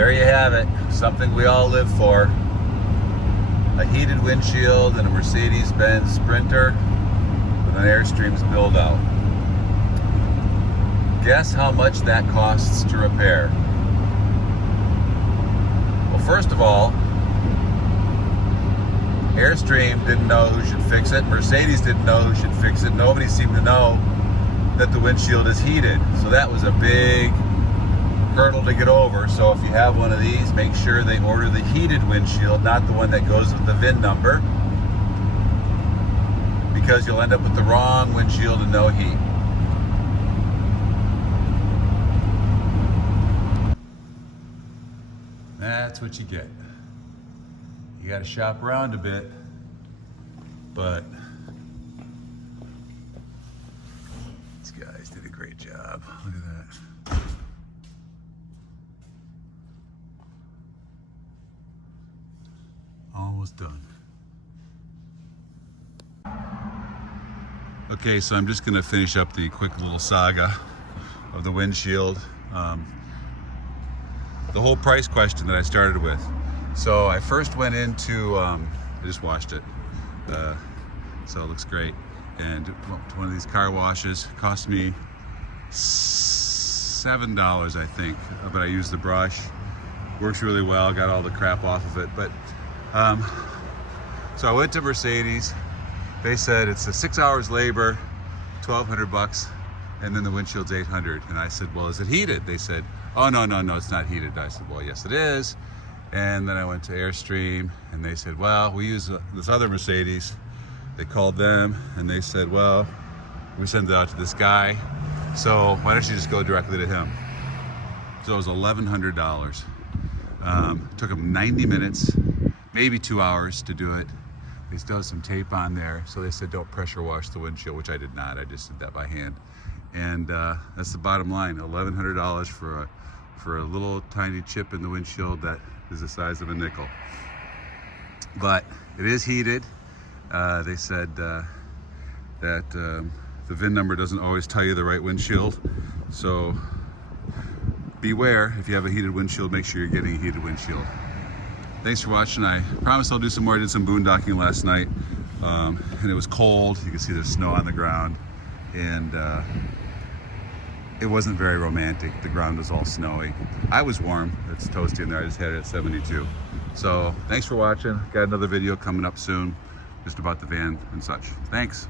There you have it, something we all live for. A heated windshield and a Mercedes-Benz Sprinter with an Airstream's build out. Guess how much that costs to repair? Well, first of all, Airstream didn't know who should fix it. Mercedes didn't know who should fix it. Nobody seemed to know that the windshield is heated. So that was a big hurdle to get over. So if you have one of these, make sure they order the heated windshield, not the one that goes with the VIN number, because you'll end up with the wrong windshield and no heat. That's what you get. You gotta shop around a bit, but these guys did a great job. Look at that. Almost done. Okay, so I'm just gonna finish up the quick little saga of the windshield. The whole price question that I started with. So I first went into, I just washed it, so it looks great. And one of these car washes cost me $7, I think, but I used the brush. Works really well, got all the crap off of it. But so I went to Mercedes. They said it's a 6 hours labor, $1,200, and then the windshield's $800. And I said, well, is it heated? They said, oh, no, it's not heated. I said, well, yes, it is. And then I went to Airstream, and they said, well, we use this other Mercedes. They called them, and they said, well, we send it out to this guy, so why don't you just go directly to him? So it was $1,100. Took them 90 minutes, maybe 2 hours to do it. They still have some tape on there, so they said don't pressure wash the windshield, which I did not. I just did that by hand. And that's the bottom line, $1,100 for a little tiny chip in the windshield that is the size of a nickel. But it is heated. They said that the VIN number doesn't always tell you the right windshield. So beware, if you have a heated windshield, make sure you're getting a heated windshield. Thanks for watching. I promise I'll do some more. I did some boondocking last night, and it was cold. You can see there's snow on the ground, and it wasn't very romantic. The ground was all snowy. I was warm. It's toasty in there. I just had it at 72. So thanks for watching. Got another video coming up soon, just about the van and such. Thanks.